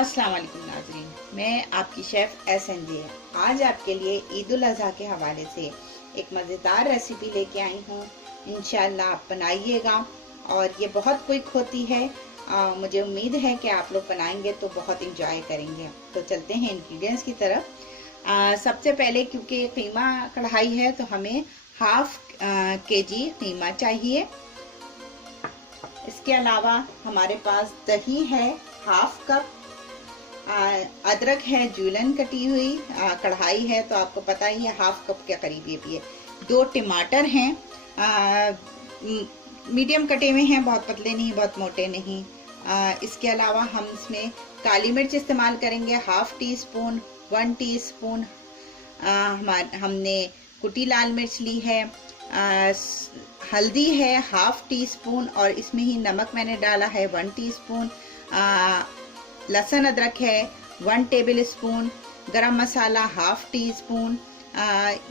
अस्सलाम वालेकुम नाज़रीन, मैं आपकी शेफ़ SNJ आज आपके लिए ईद उल अज़हा के हवाले से एक मज़ेदार रेसिपी लेके आई हूँ। इंशाअल्लाह आप बनाइएगा और ये बहुत क्विक होती है। मुझे उम्मीद है कि आप लोग बनाएंगे तो बहुत इंजॉय करेंगे। तो चलते हैं इंग्रेडिएंट्स की तरफ। सबसे पहले क्योंकि कीमा कढ़ाई है तो हमें हाफ केजी कीमा चाहिए। इसके अलावा हमारे पास दही है हाफ कप, अदरक है जूलन कटी हुई, कढ़ाई है तो आपको पता ही है हाफ कप के करीब ये भी है। 2 टमाटर हैं, मीडियम कटे हुए हैं, बहुत पतले नहीं बहुत मोटे नहीं। इसके अलावा हम इसमें काली मिर्च इस्तेमाल करेंगे हाफ टी स्पून, 1 टीस्पून हमने कुटी लाल मिर्च ली है, हल्दी है हाफ टी स्पून और इसमें ही नमक मैंने डाला है 1 टीस्पून। लहसुन अदरक है 1 टेबल स्पून, गरम मसाला हाफ टी स्पून।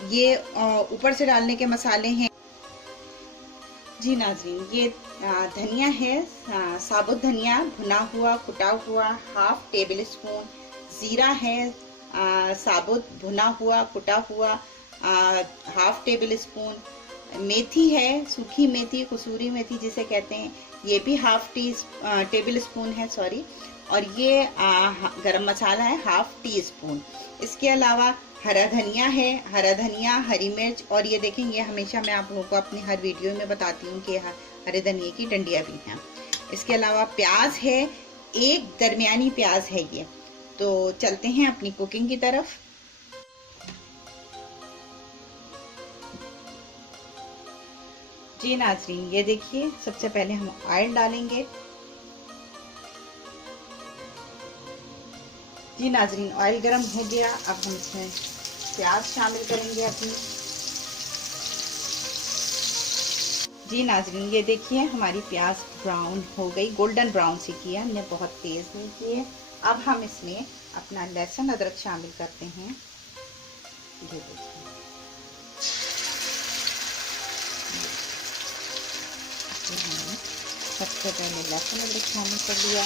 ये ऊपर से डालने के मसाले हैं। जी नाज़रीन, ये धनिया है, साबुत धनिया भुना हुआ कुटा हुआ हाफ टेबल स्पून। ज़ीरा है साबुत भुना हुआ कुटा हुआ हाफ टेबल स्पून। मेथी है सूखी मेथी, कसूरी मेथी जिसे कहते हैं, ये भी हाफ टेबल स्पून है सॉरी। और ये गरम मसाला है हाफ टी स्पून। इसके अलावा हरा धनिया है, हरा धनिया हरी मिर्च, और ये देखें ये हमेशा मैं आप लोगों को अपनी हर वीडियो में बताती हूँ कि हरे धनिया की डंडियाँ भी हैं। इसके अलावा प्याज है, एक दरमियानी प्याज है ये। तो चलते हैं अपनी कुकिंग की तरफ। जी नाज़रीन, ये देखिए सबसे पहले हम ऑयल डालेंगे। जी नाज़रीन, ऑयल गरम हो गया, अब हम इसमें प्याज शामिल करेंगे अपनी। जी नाज़रीन, ये देखिए हमारी प्याज ब्राउन हो गई, गोल्डन ब्राउन सी की है हमने, बहुत तेज़ नहीं की है। अब हम इसमें अपना लहसुन अदरक शामिल करते हैं। ये देखिए हमने सबसे पहले लहसुन अदरक शामिल कर लिया।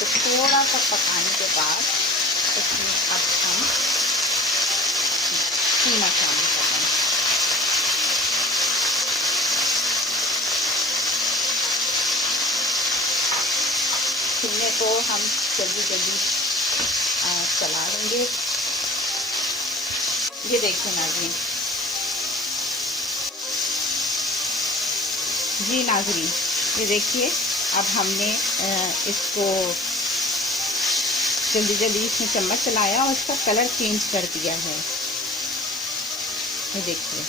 तो थोड़ा सा पकाने के बाद इसमें अब हम कीमा शामिल कर देंगे। कीमे को हम जल्दी जल्दी चला देंगे। ये देखिए नाज़रीन, जी नाज़रीन, ये देखिए अब हमने इसको जल्दी जल्दी इसमें चम्मच चलाया और इसका कलर चेंज कर दिया है। ये देखिए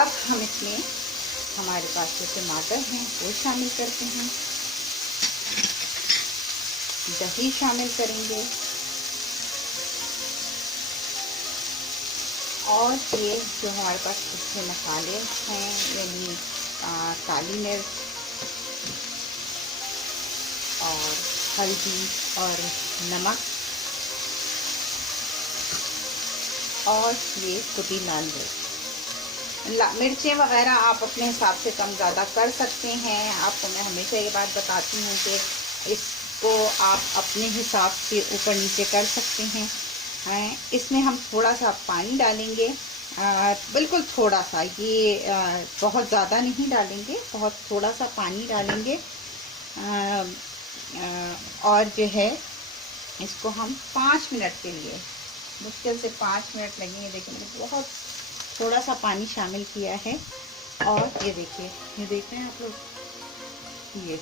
अब हम इसमें हमारे पास जो टमाटर हैं वो शामिल करते हैं, दही शामिल करेंगे और ये जो हमारे पास इसके मसाले हैं यानी काली मिर्च और हल्दी और नमक और ये कुटी लाल मिर्चें वगैरह आप अपने हिसाब से कम ज़्यादा कर सकते हैं। आपको मैं हमेशा ये बात बताती हूँ कि इसको आप अपने हिसाब से ऊपर नीचे कर सकते हैं। इसमें हम थोड़ा सा पानी डालेंगे, बिल्कुल थोड़ा सा, ये बहुत ज़्यादा नहीं डालेंगे, बहुत थोड़ा सा पानी डालेंगे। और जो है इसको हम 5 मिनट के लिए, मुश्किल से 5 मिनट लगेंगे। देखिए मैंने बहुत थोड़ा सा पानी शामिल किया है और ये देखिए, ये देख रहे हैं आप लोग, ये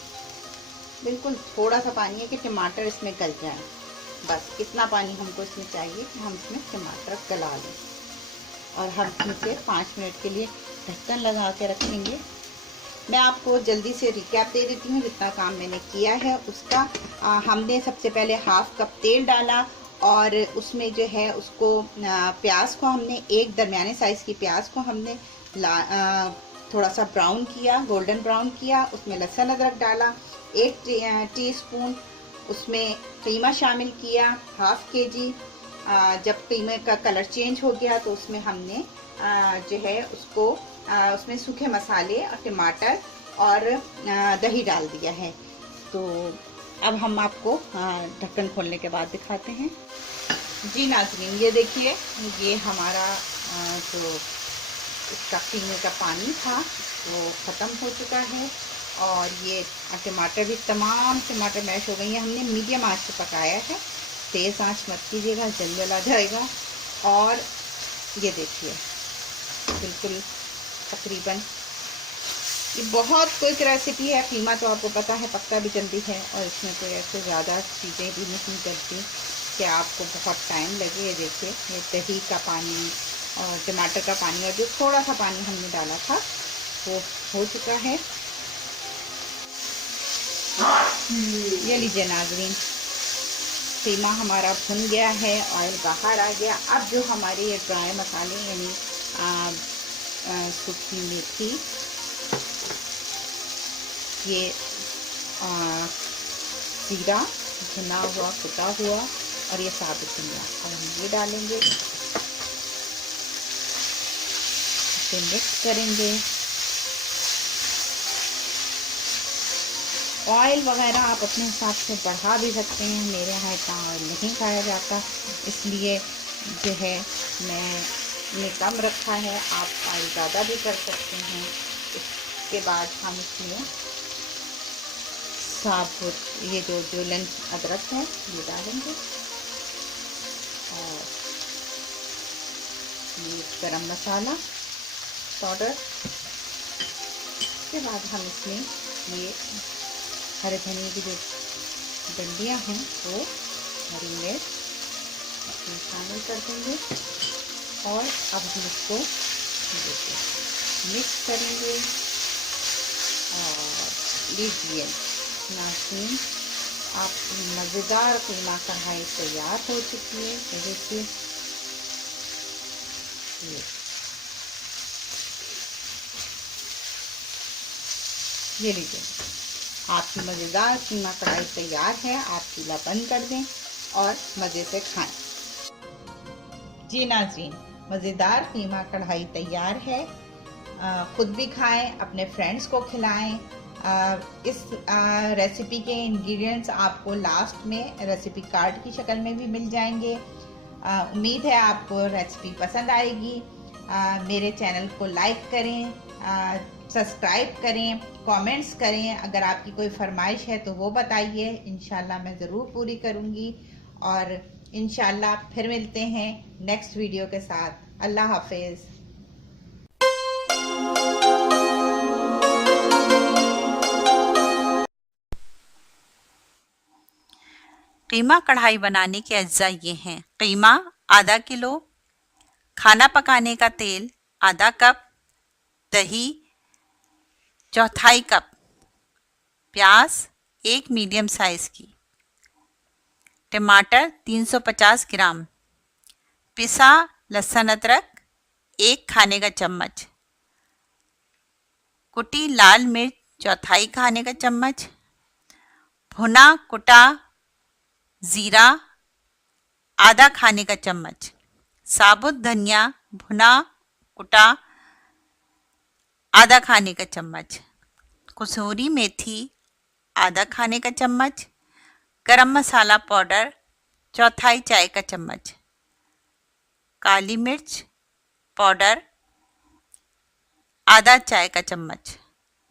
बिल्कुल थोड़ा सा पानी है कि टमाटर इसमें गल जाए। बस इतना पानी हमको इसमें चाहिए कि हम इसमें टमाटर गला लें और हम इसे 5 मिनट के लिए ढक्कन लगा के रखेंगे। मैं आपको जल्दी से रिकैप दे देती हूँ जितना काम मैंने किया है उसका। हमने सबसे पहले हाफ कप तेल डाला और उसमें जो है उसको प्याज को हमने, एक दरमियाने साइज़ की प्याज को हमने थोड़ा सा ब्राउन किया, गोल्डन ब्राउन किया। उसमें लहसुन अदरक डाला 1 टीस्पून, उसमें कीमा शामिल किया हाफ केजी। जब कीमे का कलर चेंज हो गया तो उसमें हमने जो है उसको उसमें सूखे मसाले और टमाटर और दही डाल दिया है। तो अब हम आपको ढक्कन खोलने के बाद दिखाते हैं। जी नाज़रीन, ये देखिए, ये हमारा जो इसका कीमे का पानी था वो ख़त्म हो चुका है और ये टमाटर भी, तमाम टमाटर मैश हो गई हैं। हमने मीडियम आंच पे पकाया है, तेज़ आंच मत कीजिएगा, जल जल आ जाएगा। और ये देखिए, बिल्कुल तकरीबन ये बहुत क्विक रेसिपी है। कीमा तो आपको पता है पकता भी जल्दी है और इसमें कोई ऐसे ज़्यादा चीज़ें भी नहीं करती कि आपको बहुत टाइम लगे। ये देखिए, ये दही का पानी और टमाटर का पानी और जो थोड़ा सा पानी हमने डाला था वो हो चुका है। ये लीजिए नाज़रीन, कीमा हमारा भुन गया है, ऑयल बाहर आ गया। अब जो हमारे ये ड्राई मसाले यानी सूखी मेथी, ये जीरा भुना हुआ कुटा हुआ और ये साबुत धनिया, और हम ये डालेंगे, इसे मिक्स करेंगे। ऑयल वगैरह आप अपने हिसाब से बढ़ा भी सकते हैं। मेरे यहाँ इतना ऑयल नहीं खाया जाता, इसलिए जो है मैंने कम रखा है। आप ऑयल ज़्यादा भी कर सकते हैं। इसके बाद हम इसमें साबुत ये जो अदरक है ये डालेंगे और ये गरम मसाला पाउडर। इसके बाद हम इसमें ये हरे धनिए की जो डंडियाँ हैं वो, हरी मिर्च इसमें शामिल कर देंगे और अब हम इसको मिक्स करेंगे। और लीजिए नाज़रीन, आपकी मज़ेदार कीमा कढ़ाई तैयार हो चुकी है। देखिए, ये लीजिए, आपकी मज़ेदार कीमा कढ़ाई तैयार है। आप चूल्हा बंद कर दें और मज़े से खाएं। जी नाज़रीन, मज़ेदार कीमा कढ़ाई तैयार है। खुद भी खाएं, अपने फ्रेंड्स को खिलाएं। इस रेसिपी के इंग्रेडिएंट्स आपको लास्ट में रेसिपी कार्ड की शक्ल में भी मिल जाएंगे। उम्मीद है आपको रेसिपी पसंद आएगी। मेरे चैनल को लाइक करें, सब्सक्राइब करें, कमेंट्स करें। अगर आपकी कोई फरमाइश है तो वो बताइए, इंशाल्लाह मैं ज़रूर पूरी करूँगी। और इंशाल्लाह फिर मिलते हैं नेक्स्ट वीडियो के साथ। अल्लाह हाफिज़। कीमा कढ़ाई बनाने के अज्जा ये हैं: कीमा आधा किलो, खाना पकाने का तेल आधा कप, दही चौथाई कप, प्याज एक मीडियम साइज़ की, टमाटर 350 ग्राम, पिसा लहसुन अदरक 1 खाने का चम्मच, कुटी लाल मिर्च चौथाई खाने का चम्मच, भुना कुटा ज़ीरा आधा खाने का चम्मच, साबुत धनिया भुना कुटा आधा खाने का चम्मच, कसूरी मेथी आधा खाने का चम्मच, गरम मसाला पाउडर चौथाई चाय का चम्मच, काली मिर्च पाउडर आधा चाय का चम्मच,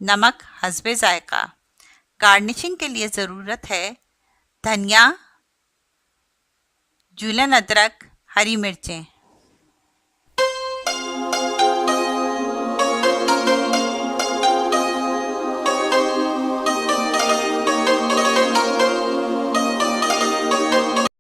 नमक हस्बे जायका। गार्निशिंग के लिए ज़रूरत है धनिया, जूलन अदरक, हरी मिर्चें।